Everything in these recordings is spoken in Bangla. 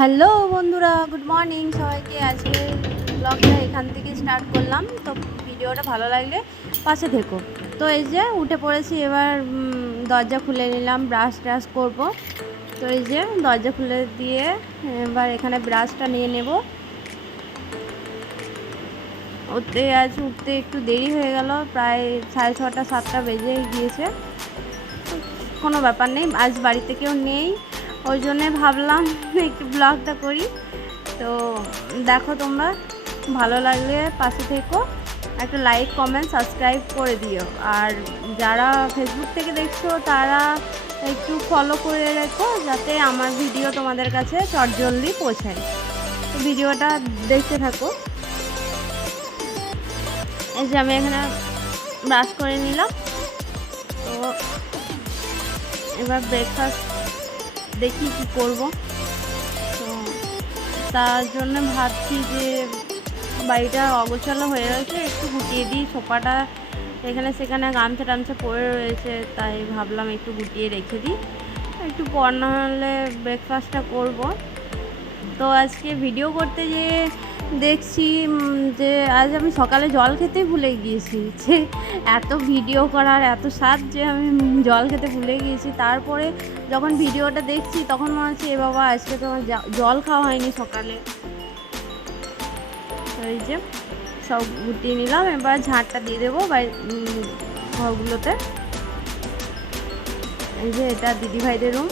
হ্যালো বন্ধুরা, গুড মর্নিং সবাইকে। আজকে ব্লগটা এখান থেকে স্টার্ট করলাম। তো ভিডিওটা ভালো লাগলে পাশে থেকো। তো এই যে উঠে পড়েছি, এবার দরজা খুলে নিলাম, ব্রাশ ট্রাশ করবো। তো এই যে দরজা খুলে দিয়ে এবার এখানে ব্রাশটা নিয়ে নেব। উঠতে একটু দেরি হয়ে গেল, প্রায় 6:30 7টা বেজে গিয়েছে। কোনো ব্যাপার নেই, আজ বাড়িতে কেউ নেই, ওই জন্যে ভাবলাম একটু ব্লগটা করি। তো দেখো, তোমরা ভালো লাগলে পাশে থেকো, একটা লাইক কমেন্ট সাবস্ক্রাইব করে দিও। আর যারা ফেসবুক থেকে দেখছো তারা একটু ফলো করে রেখো, যাতে আমার ভিডিও তোমাদের কাছে চটজলদি পৌঁছায়। তো ভিডিওটা দেখতে থাকো। এই যে আমি এখানে ব্রাশ করে নিলাম। তো এবার ব্রেকফাস্ট দেখি কি করব। তো তার জন্য ভাবছি যে বাড়িটা অগোছালো হয়ে রয়েছে, একটু গুটিয়ে দিই। সোফাটা এখানে সেখানে গামছা টামছা পড়ে রয়েছে, তাই ভাবলাম একটু গুটিয়ে রেখে দিই, একটু পর না হলে ব্রেকফাস্টটা করব। তো আজকে ভিডিও করতে যেয়ে দেখছি যে আজ আমি সকালে জল খেতেই ভুলে গিয়েছি। যে এত ভিডিও করার এত স্বাদ যে আমি জল খেতে ভুলে গিয়েছি। তারপরে যখন ভিডিওটা দেখছি তখন মনে হচ্ছে, এ বাবা, আজকে তো আমার জল খাওয়া হয়নি সকালে। তো এই যে সব গুটিয়ে নিলাম, এবার ঝাড়টা দিয়ে দেবো ঘরগুলোতে। এই যে এটা দিদিভাইদের রুম।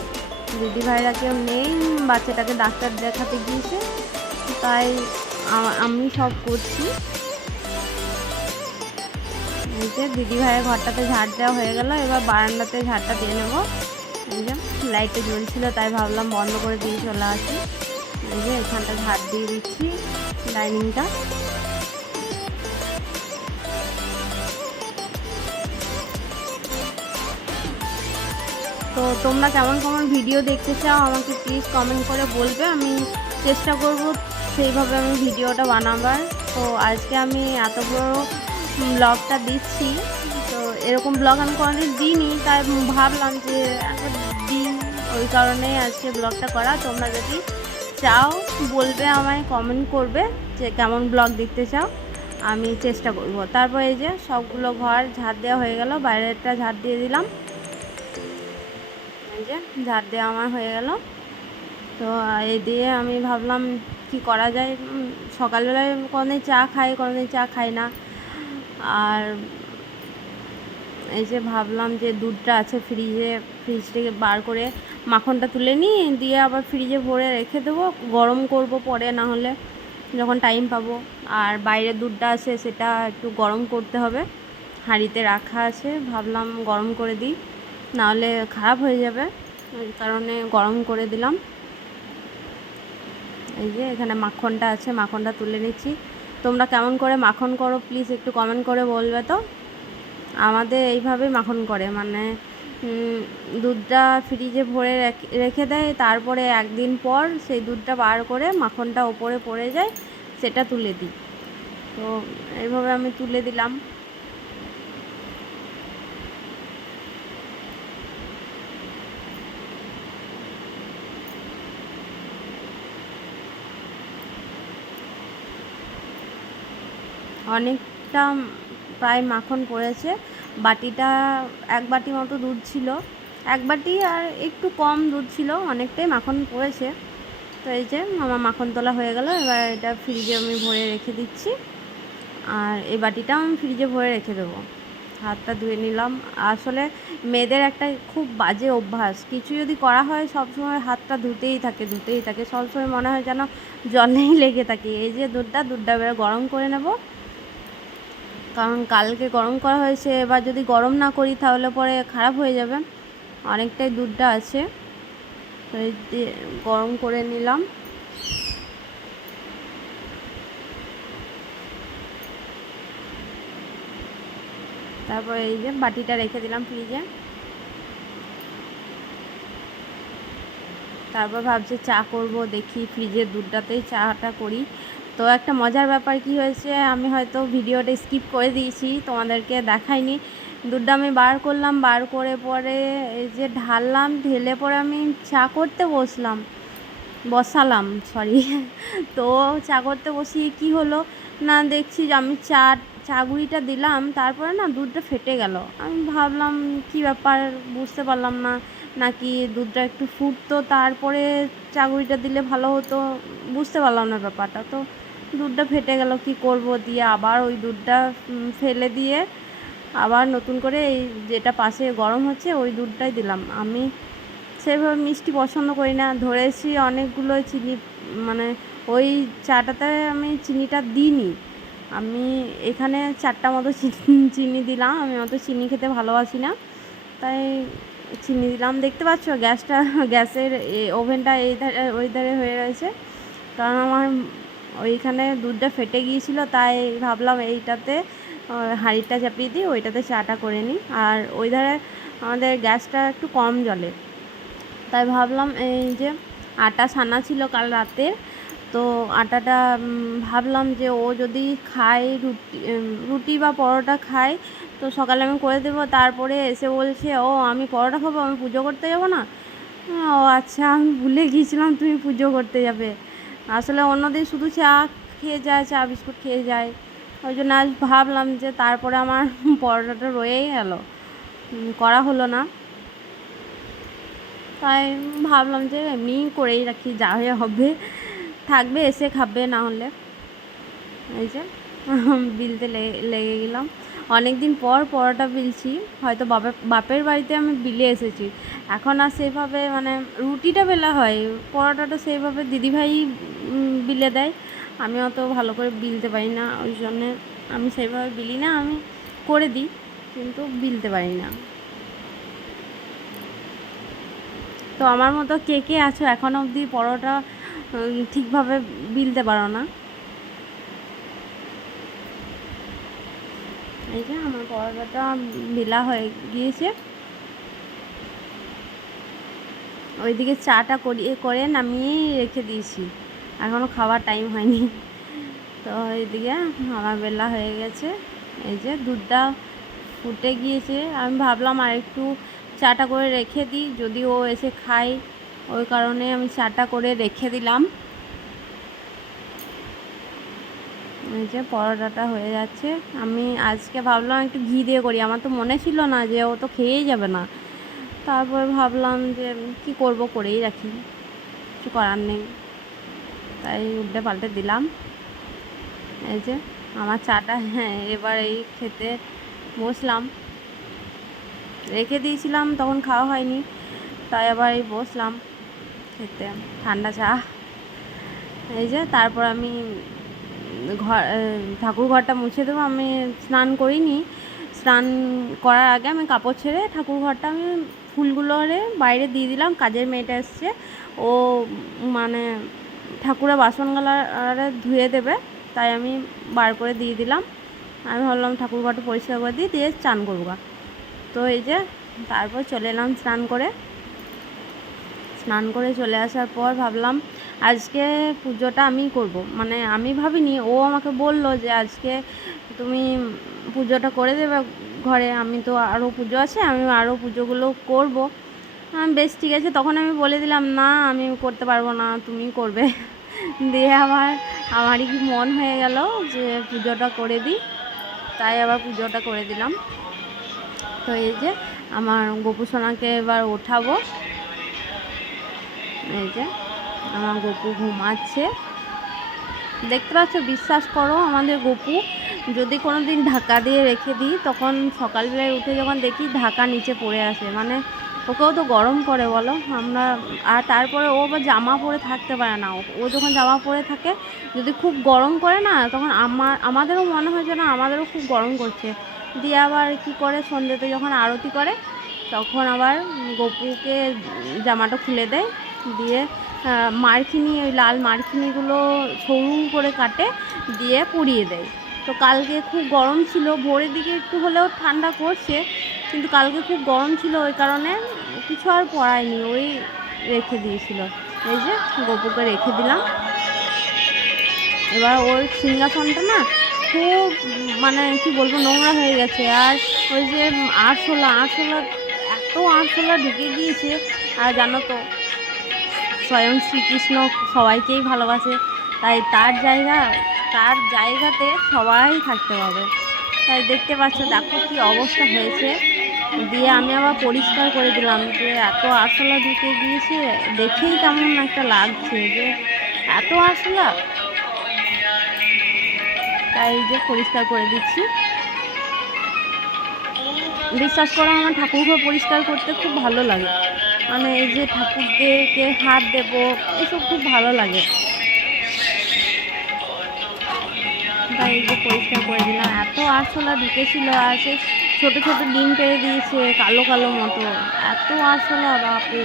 দিদিভাইরা কেউ নেই, বাচ্চাটাকে ডাক্তার দেখাতে গিয়েছে, তাই আমি সব করছি। এই যে দিদিভাইয়ের ঘরটাতে ঝাড় দেওয়া হয়ে গেল, এবার বারান্দাতে ঝাড়টা দিয়ে নেবো। এই যে লাইটটা জ্বলছিল, তাই ভাবলাম বন্ধ করে দিয়ে চলে আসি। এই যে এখানটা ঝাড় দিয়ে দিচ্ছি, ডাইনিংটা। তো তোমরা কেমন কেমন ভিডিও দেখতে চাও আমাকে প্লিজ কমেন্ট করে বলবে, আমি চেষ্টা করব সেইভাবে আমি ভিডিওটা বানাবার। তো আজকে আমি এত বড় ব্লগটা দিচ্ছি, তো এরকম ব্লগ আমি কোনোদিন দিইনি, তাই ভাবলাম যে একবার দিই, ওই কারণেই আজকে ব্লগটা করা। তোমরা যদি চাও বলবে, আমায় কমেন্ট করবে যে কেমন ব্লগ দেখতে চাও, আমি চেষ্টা করব। তারপর এই যে সবগুলো ঘর ঝাড় দেওয়া হয়ে গেল, বাইরেরটা ঝাড় দিয়ে দিলাম। এই যে ঝাড় দেওয়া আমার হয়ে গেল। তো এই দিয়ে আমি ভাবলাম কি করা যায়। সকালবেলায় কোনোদিন চা খাই, কোনোদিন চা খাই না। আর এই যে ভাবলাম যে দুধটা আছে ফ্রিজ থেকে বার করে মাখনটা তুলে নিই, দিয়ে আবার ফ্রিজে ভরে রেখে দেবো, গরম করব পরে না হলে যখন টাইম পাবো। আর বাইরের দুধটা আছে সেটা একটু গরম করতে হবে, হাঁড়িতে রাখা আছে, ভাবলাম গরম করে দিই, নাহলে খারাপ হয়ে যাবে, ওই কারণে গরম করে দিলাম। এই যে এখানে মাখনটা আছে, মাখনটা তুলে নিচ্ছি। তোমরা কেমন করে মাখন করো প্লিজ একটু কমেন্ট করে বলবে। তো আমাদের এইভাবেই মাখন করে, মানে দুধটা ফ্রিজে ভরে রেখে দেয়, তারপরে একদিন পর সেই দুধটা বার করে মাখনটা ওপরে পড়ে যায়, সেটা তুলে দিই। তো এইভাবে আমি তুলে দিলাম। অনেকটা প্রায় মাখন পড়েছে। বাটিটা 1 বাটি মতো দুধ ছিল, 1 বাটি আর একটু কম দুধ ছিল, অনেকটাই মাখন পড়েছে। তো এই যে আমার মাখন তোলা হয়ে গেল, এবার এটা ফ্রিজে আমি ভরে রেখে দিচ্ছি। আর এই বাটিটাও আমি ফ্রিজে ভরে রেখে দেবো। হাতটা ধুয়ে নিলাম। আসলে মেয়েদের একটা খুব বাজে অভ্যাস, কিছু যদি করা হয় সবসময় হাতটা ধুতেই থাকে, সবসময় মনে হয় যেন জলেই লেগে থাকে। এই যে দুধটা এবার গরম করে নেব, কারণ কালকে গরম করা হয়েছে, এবার যদি গরম না করি তাহলে পরে খারাপ হয়ে যাবে। অনেকটাই দুধটা আছে, তো এই দিয়ে গরম করে নিলাম। তারপর এই যে বাটিটা রেখে দিলাম ফ্রিজে। তারপর ভাবছি চা করব, দেখি ফ্রিজের দুধটাতেই চাটা করি। তো একটা মজার ব্যাপার কি হয়েছে, আমি হয়তো ভিডিওটা স্কিপ করে দিয়েছি, তোমাদেরকে দেখাইনি। দুধটা আমি বার করলাম, বার করে পরে এই যে ঢাললাম, ঢেলে পরে আমি চা করতে বসলাম। বসালাম, সরি। তো চা করতে বসিয়ে কি হলো না, দেখছি যে আমি চা গুঁড়িটা দিলাম, তারপরে না দুধটা ফেটে গেল। আমি ভাবলাম কি ব্যাপার, বুঝতে পারলাম না, নাকি দুধটা একটু ফুটতো তারপরে চা গুঁড়িটা দিলে ভালো হতো, বুঝতে পারলাম না ব্যাপারটা। তো দুধটা ফেটে গেল, কি করব, দিয়ে আবার ওই দুধটা ফেলে দিয়ে আবার নতুন করে এই যেটা পাশে গরম হচ্ছে ওই দুধটাই দিলাম। আমি সেভাবে মিষ্টি পছন্দ করি না, ধরেছি অনেকগুলো চিনি, মানে ওই চাটাতে আমি চিনিটা দিইনি। আমি এখানে 4টা মতো চিনি দিলাম, আমি অত চিনি খেতে ভালোবাসি না, তাই চিনি দিলাম। দেখতে পাচ্ছ গ্যাসের ওভেনটা এই ধারে ওই ধারে হয়ে রয়েছে, কারণ আমার ওইখানে দুধটা ফেটে গিয়েছিলো, তাই ভাবলাম এইটাতে হাঁড়িটা চাপিয়ে দিই, ওইটাতে চাটা করে নিই। আর ওই ধারে আমাদের গ্যাসটা একটু কম জ্বলে, তাই ভাবলাম এই যে আটা ছানা ছিল কাল রাতে, তো আটাটা ভাবলাম যে ও যদি খায় রুটি বা পরোটা খায় তো সকালে আমি করে দেবো। তারপরে এসে বলছে, ও আমি পরোটা খাবো, আমি পুজো করতে যাবো না। ও আচ্ছা, আমি ভুলে গিয়েছিলাম তুমি পুজো করতে যাবে। আসলে অন্যদিন শুধু চা খেয়ে যায়, চা বিস্কুট খেয়ে যায়, ওই জন্য আজ ভাবলাম যে তারপরে আমার পরোটাটা রয়েই গেল, করা হলো না। তাই ভাবলাম যে এমনি করেই রাখি, যা হয়ে হবে, থাকবে এসে খাবে না হলে। এই যে বিলতে লেগে গেলাম, অনেক দিন পর পরোটা বিলছি। হয়তো বাপের বাড়িতে আমি বিলে এসেছি, এখন আর সেভাবে মানে রুটিটা বেলা হয়, পরোটাটা সেইভাবে দিদিভাই বিলে দেয়। আমি অত ভালো করে বিলতে পারি না, ওই জন্যে আমি সেইভাবে বিলি না, আমি করে দিই কিন্তু বিলতে পারি না। তো আমার মতো কে কে আছো এখনও অবধি পরোটা ঠিকভাবে বিলতে পারো না? এই যে আমার পরোটাটা বেলা হয়ে গিয়েছে, ওইদিকে চাটা করে নামিয়ে রেখে দিয়েছি, এখনও খাওয়ার টাইম হয়নি। তো এইদিকে আমার বেলা হয়ে গেছে, এই যে দুধটা ফুটে গিয়েছে। আমি ভাবলাম আর একটু চাটা করে রেখে দিই, যদি ও এসে খায়, ওই কারণে আমি চাটা করে রেখে দিলাম। এই যে পরোটাটা হয়ে যাচ্ছে, আমি আজকে ভাবলাম একটু ঘি দিয়ে করি, আমার তো মনে ছিল না যে ও তো খেয়েই যাবে না। তারপর ভাবলাম যে কি করব, করেই রাখি, কিছু করার নেই, তাই উল্টে পাল্টে দিলাম। এই যে আমার চাটা, হ্যাঁ এবার এই খেতে বসলাম, রেখে দিয়েছিলাম তখন খাওয়া হয়নি, তাই আবার এই বসলাম খেতে ঠান্ডা চা। এই যে তারপর আমি ঠাকুর ঘরটা মুছে দেবো। আমি স্নান করিনি, স্নান করার আগে আমি কাপড় ছেড়ে ঠাকুর ঘরটা আমি ফুলগুলোরে বাইরে দিয়ে দিলাম। কাজের মেয়েটা এসছে, ও মানে ঠাকুরের বাসনগুলো ধুয়ে দেবে, তাই আমি বার করে দিয়ে দিলাম। আমি ভাবলাম ঠাকুর ঘরটা পরিষ্কার করে দিই, দিয়ে স্নান করবো। তো এই যে তারপর চলে এলাম স্নান করে চলে আসার পর ভাবলাম আজকে পুজোটা আমিই করব, মানে আমি ভাবিনি, ও আমাকে বলল যে আজকে তুমি পুজোটা করে দেবে ঘরে, আমি তো আরও পুজো আছে, আমি আরও পুজোগুলো করব। বেশ ঠিক আছে, তখন আমি বলে দিলাম না আমি করতে পারবো না, তুমি করবে। দিয়ে আমারই কি মন হয়ে গেল যে পুজোটা করে দিই, তাই আবার পুজোটা করে দিলাম। তো এই যে আমার গোপু সোনাকে এবার ওঠাবো, এই যে আমার গপু ঘুমাচ্ছে, দেখতে পাচ্ছ। বিশ্বাস করো আমাদের গপু যদি কোনো দিন ঢাকা দিয়ে রেখে দিই, তখন সকালবেলায় উঠে যখন দেখি ঢাকা নিচে পড়ে আসে, মানে ওকেও তো গরম করে বলো আমরা। আর তারপরে ও আবার জামা পরে থাকতে পারে না, ও যখন জামা পরে থাকে যদি খুব গরম করে না, তখন আমাদেরও মনে হয় যে না আমাদেরও খুব গরম করছে। দিয়ে আবার কী করে, সন্ধ্যেতে যখন আরতি করে তখন আবার গপুকে জামাটা খুলে দেয়, দিয়ে মারখিনি, ওই লাল মারখিনিগুলো সরু করে কাটে, দিয়ে পরিয়ে দেয়। তো কালকে খুব গরম ছিল, ভোরের দিকে একটু হলেও ঠান্ডা করছে, কিন্তু কালকে খুব গরম ছিল, ওই কারণে কিছু আর পরায়নি, ওই রেখে দিয়েছিল। এই যে গপুকে রেখে দিলাম। এবার ওর সিংহাসনটা না খুব মানে কি বলবো নোংরা হয়ে গেছে, আর ওই যে আরশোলা এত আরশোলা ঢুকে গিয়েছে। আর জানো তো স্বয়ং শ্রীকৃষ্ণ সবাইকেই ভালোবাসে, তাই তার জায়গাতে সবাই থাকতে পাবে। তাই দেখতে পাচ্ছ দেখো কি অবস্থা হয়েছে। দিয়ে আমি আবার পরিষ্কার করে দিলাম, যে এত আরশোলা ঢুকে গিয়েছে, দেখেই কেমন একটা লাগছে যে এত আরশোলা। তাই যে পরিষ্কার করে দিচ্ছি। বিশ্বাস করো আমার ঠাকুরঘর পরিষ্কার করতে খুব ভালো লাগে, মানে এই যে ঠাকুরদেরকে হাত দেবো এসব খুব ভালো লাগে। তাই এই যে পরিষ্কার করে দিলাম। এত আরশোলা ঢুকেছিল, আর সে ছোটো ছোটো ডিম পেড়ে দিয়েছে কালো কালো মতো, এত আরশোলা বাপরে।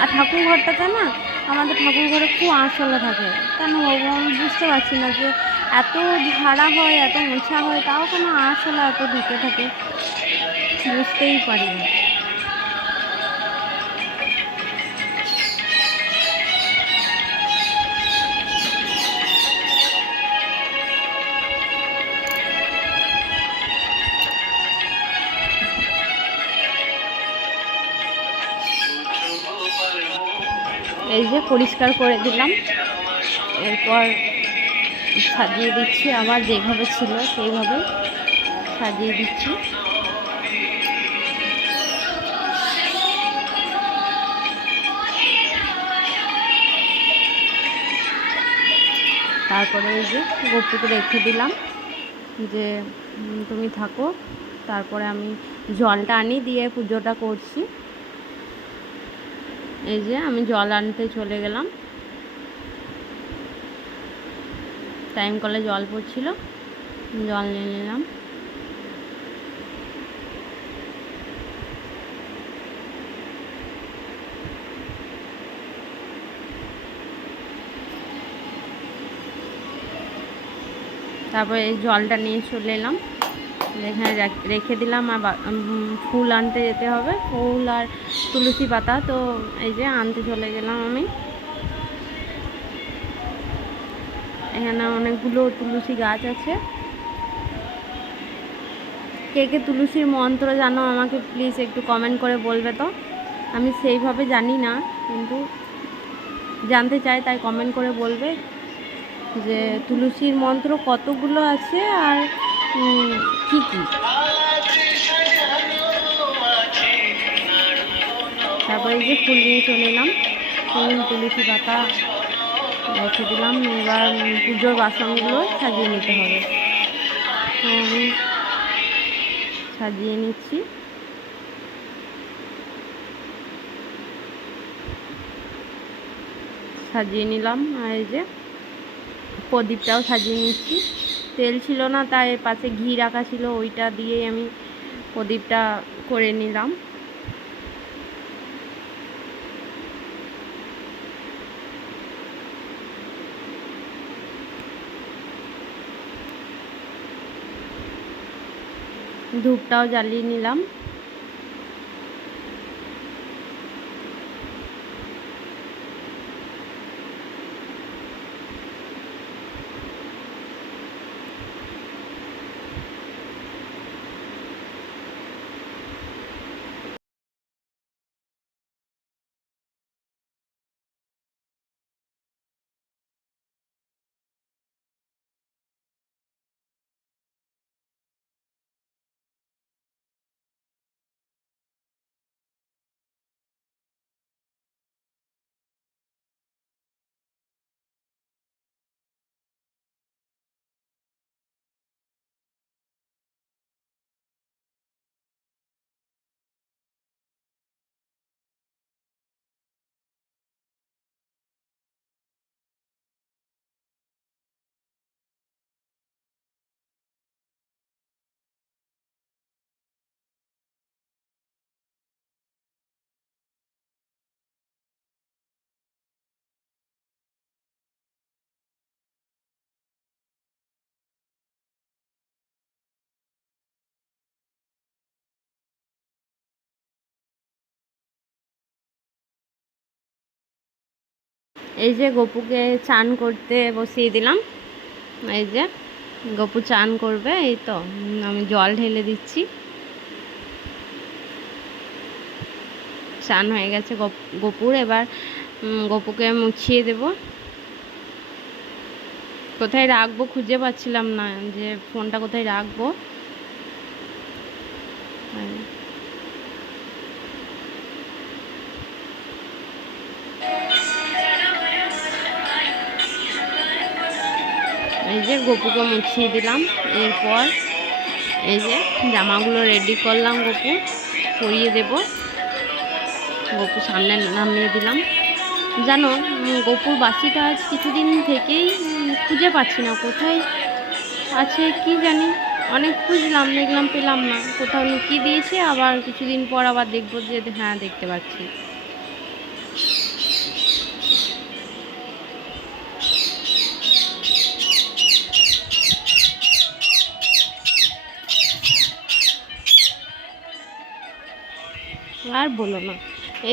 আর ঠাকুর ঘরটাতে না, আমাদের ঠাকুর ঘরে খুব আরশোলা থাকে কেন আমি বুঝতে পারছি না, যে এত ঝাড়া হয় এত মোছা হয় তাও কেন আরশোলা এত ঢুকে থাকে বুঝতেই পারি না। এই যে পরিষ্কার করে দিলাম, এরপর সাজিয়ে দিচ্ছি আবার যেভাবে ছিল সেইভাবে সাজিয়ে দিচ্ছি। তারপরে এই যে গপুকে রেখে দিলাম, যে তুমি থাকো, তারপরে আমি জলটা আনি দিয়ে পুজোটা করছি। এই যে আমি জল আনতে চলে গেলাম, টাইম কলে জল পড়ছিল, জল নিয়ে নিলাম। তারপরে এই জলটা নিয়ে চলে এলাম, এখানে রেখে দিলাম। আর ফুল আনতে যেতে হবে, ফুল আর তুলসী পাতা, তো এই যে আনতে চলে গেলাম আমি। এখানে অনেকগুলো তুলসী গাছ আছে। কে কে তুলসীর মন্ত্র জানো আমাকে প্লিজ একটু কমেন্ট করে বলবে তো। আমি সেইভাবে জানি না, কিন্তু জানতে চাই, তাই কমেন্ট করে বলবে যে তুলসীর মন্ত্র কতগুলো আছে আর কী কী। তারপরে এই যে ফুল নিয়ে চলে এলাম, ফুল তুলসী পাতা রেখে দিলাম। এবার পুজোর বাসনগুলো সাজিয়ে নিতে হবে, তো আমি সাজিয়ে নিচ্ছি। সাজিয়ে নিলাম, আর এই যে প্রদীপটাও সাজিয়ে নিচ্ছি। তেল ছিল না, তাই পাশে ঘি রাখা ছিল, ওইটা দিয়েই আমি প্রদীপটা করে নিলাম। ধূপটাও জ্বালিয়ে নিলাম। এই যে গপুকে চান করতে বসিয়ে দিলাম। এই যে গপু চান করবে, এই তো আমি জল ঢেলে দিচ্ছি। স্নান হয়ে গেছে গপুর। এবার গপুকে মুছিয়ে দেব। কোথায় রাখবো খুঁজে পাচ্ছিলাম না, যে ফোনটা কোথায় রাখবো। এই যে গপুকে মুছিয়ে দিলাম। এরপর এই যে জামাগুলো রেডি করলাম, গপু পরিয়ে দেব। গপু সামনে নামিয়ে দিলাম। জানো, গপুর বাসিটা আজ কিছুদিন থেকেই খুঁজে পাচ্ছি না, কোথায় আছে কি জানি। অনেক খুঁজলাম, দেখলাম পেলাম না, কোথাও লুকিয়ে দিয়েছে। আবার কিছুদিন পর আবার দেখবো যে হ্যাঁ দেখতে পাচ্ছি। আর বলো না,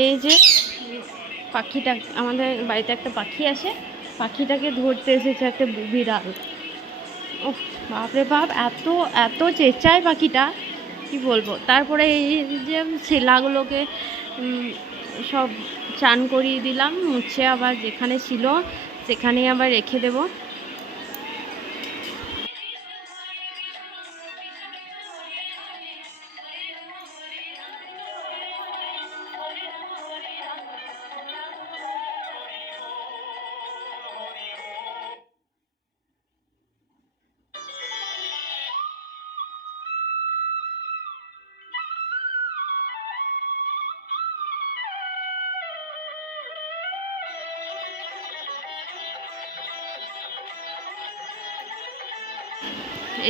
এই যে পাখিটা, আমাদের বাড়িতে একটা পাখি আসে, পাখিটাকে ধরতে এসেছে একটা বিড়াল। ও বাপরে বাপ, এত এত চেঁচায় পাখিটা, কি বলবো। তারপরে এই যে ছেলাগুলোকে সব চান করিয়ে দিলাম, মুছে আবার যেখানে ছিল সেখানেই আবার রেখে দেব।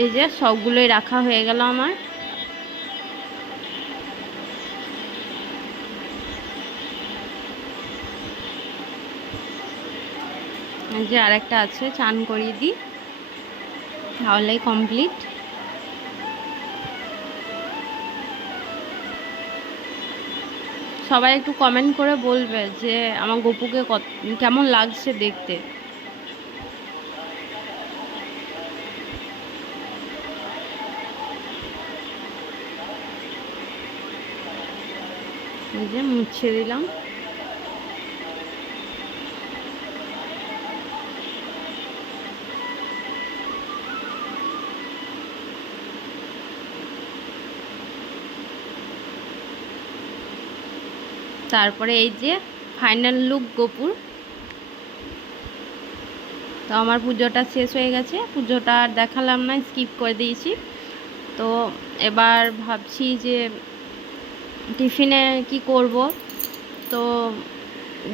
এই যে সবগুলোই রাখা হয়ে গেল আমার। এই যে আরেকটা আছে, চান করিয়ে দিই, তাহলেই কমপ্লিট। সবাই একটু কমেন্ট করে বলবে যে আমার গপুকে কেমন লাগছে দেখতে। এই যে মুছে দিলাম। তারপরে এই যে ফাইনাল লুক গপুর। তো আমার পুজোটা শেষ হয়ে গেছে, পুজোটা আর দেখালাম না, স্কিপ করে দিয়েছি। তো এবার ভাবছি যে টিফিনে কি করব। তো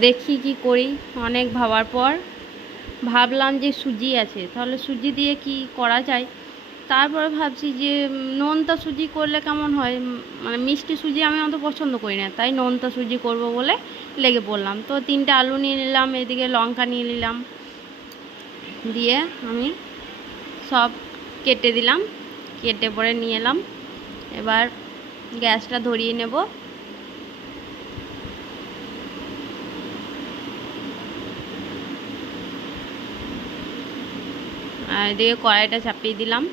দেখি কি করি। অনেক ভাবার পর ভাবলাম যে সুজি আছে, তাহলে সুজি দিয়ে কি করা যায়। তারপরে ভাবছি যে নোনতা সুজি করলে কেমন হয়। মানে মিষ্টি সুজি আমি অত পছন্দ করি না, তাই নোনতা সুজি করব বলে লেগে পড়লাম। তো 3টে আলু নিয়ে নিলাম, এদিকে লঙ্কা নিয়ে নিলাম, দিয়ে আমি সব কেটে দিলাম, কেটে পরে নিয়ে এলাম। এবার গ্যাসটা ধরিয়ে নেব। আর এদিকে কড়াইটা চাপিয়ে দিলাম।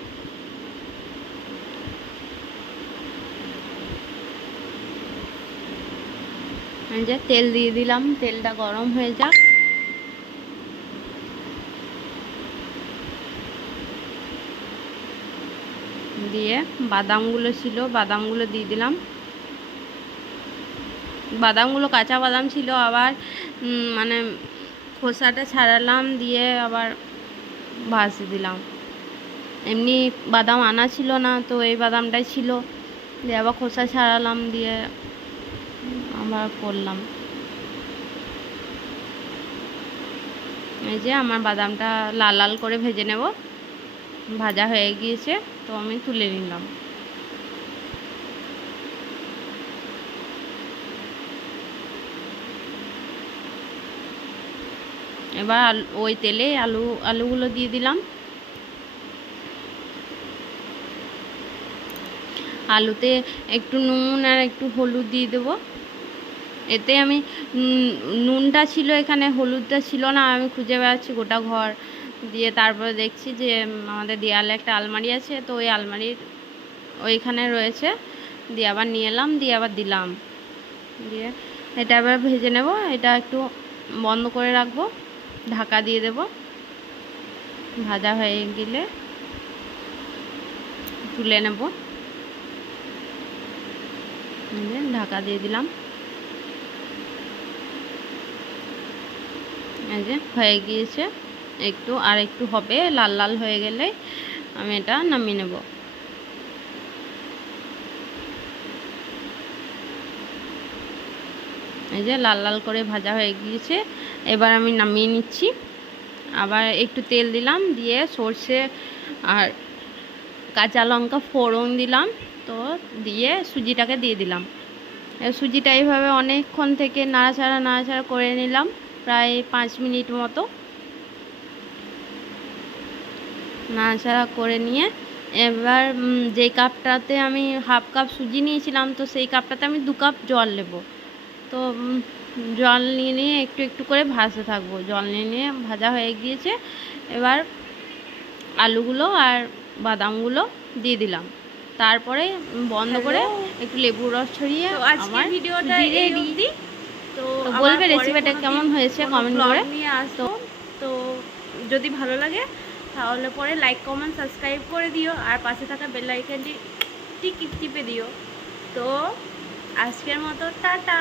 যে তেল দিয়ে দিলাম, তেলটা গরম হয়ে যাক। দিয়ে বাদামগুলো ছিল, বাদামগুলো দিয়ে দিলাম। বাদামগুলো কাঁচা বাদাম ছিল, আবার মানে খোসাটা ছাড়ালাম, দিয়ে আবার ভাজতে দিলাম। এমনি বাদাম আনা ছিল না, তো এই বাদামটাই ছিল, দিয়ে আবার খোসা ছাড়ালাম, দিয়ে আবার করলাম। এই যে আমার বাদামটা লাল লাল করে ভেজে নেব। ভাজা হয়ে গিয়েছে, তো আমি তুলে নিলাম। এবার ওই তেলে আলুগুলো দিয়ে দিলাম। আলুতে একটু নুন আর একটু হলুদ দিয়ে দেবো। এতে আমি নুনটা ছিল এখানে, হলুদটা ছিল না। আমি খুঁজে বেড়াচ্ছি গোটা ঘর, দিয়ে তারপরে দেখছি যে আমাদের দেয়ালে একটা আলমারি আছে, তো ওই আলমারির ওইখানে রয়েছে। দিয়ে আবার নিয়ে এলাম, দিয়ে আবার দিলাম, দিয়ে এটা এবার ভেজে নেব। এটা একটু বন্ধ করে রাখবো, ঢাকা দিয়ে দেব। ভাজা হয়ে গেলে তুলে নেব। ঢাকা দিয়ে দিলাম। এই যে হয়ে গিয়েছে, একটু আর একটু হবে, লাল লাল হয়ে গেলে আমি এটা নামিয়ে নেব। এই যে লাল লাল করে ভাজা হয়ে গিয়েছে, এবার আমি নামিয়ে নিচ্ছি। আবার একটু তেল দিলাম, দিয়ে সর্ষে আর কাঁচা লঙ্কা ফোড়ন দিলাম, তো দিয়ে সুজিটাকে দিয়ে দিলাম। সুজিটা এইভাবে অনেকক্ষণ থেকে নাড়াচাড়া করে নিলাম, প্রায় 5 মিনিট মতো নাড়াচাড়া করে নিয়ে এবার যে কাপটাতে আমি হাফ কাপ সুজি নিয়েছিলাম, তো সেই কাপটাতে আমি 2 কাপ জল নেব। তো জল নিয়ে একটু একটু করে ভাজতে থাকবো। জল নিয়ে ভাজা হয়ে গিয়েছে, এবার আলুগুলো আর বাদামগুলো দিয়ে দিলাম। তারপরে বন্ধ করে একটু লেবুর রস ছড়িয়ে আজকের ভিডিওটা রেডি। তো বলবে রেসিপিটা কেমন হয়েছে কমেন্ট করে নিয়ে আসবো। তো যদি ভালো লাগে তাহলে পরে লাইক কমেন্ট সাবস্ক্রাইব করে দিও, আর পাশে থাকা বেল আইকনটি টিপে দিও। তো আজকের মতো টাটা।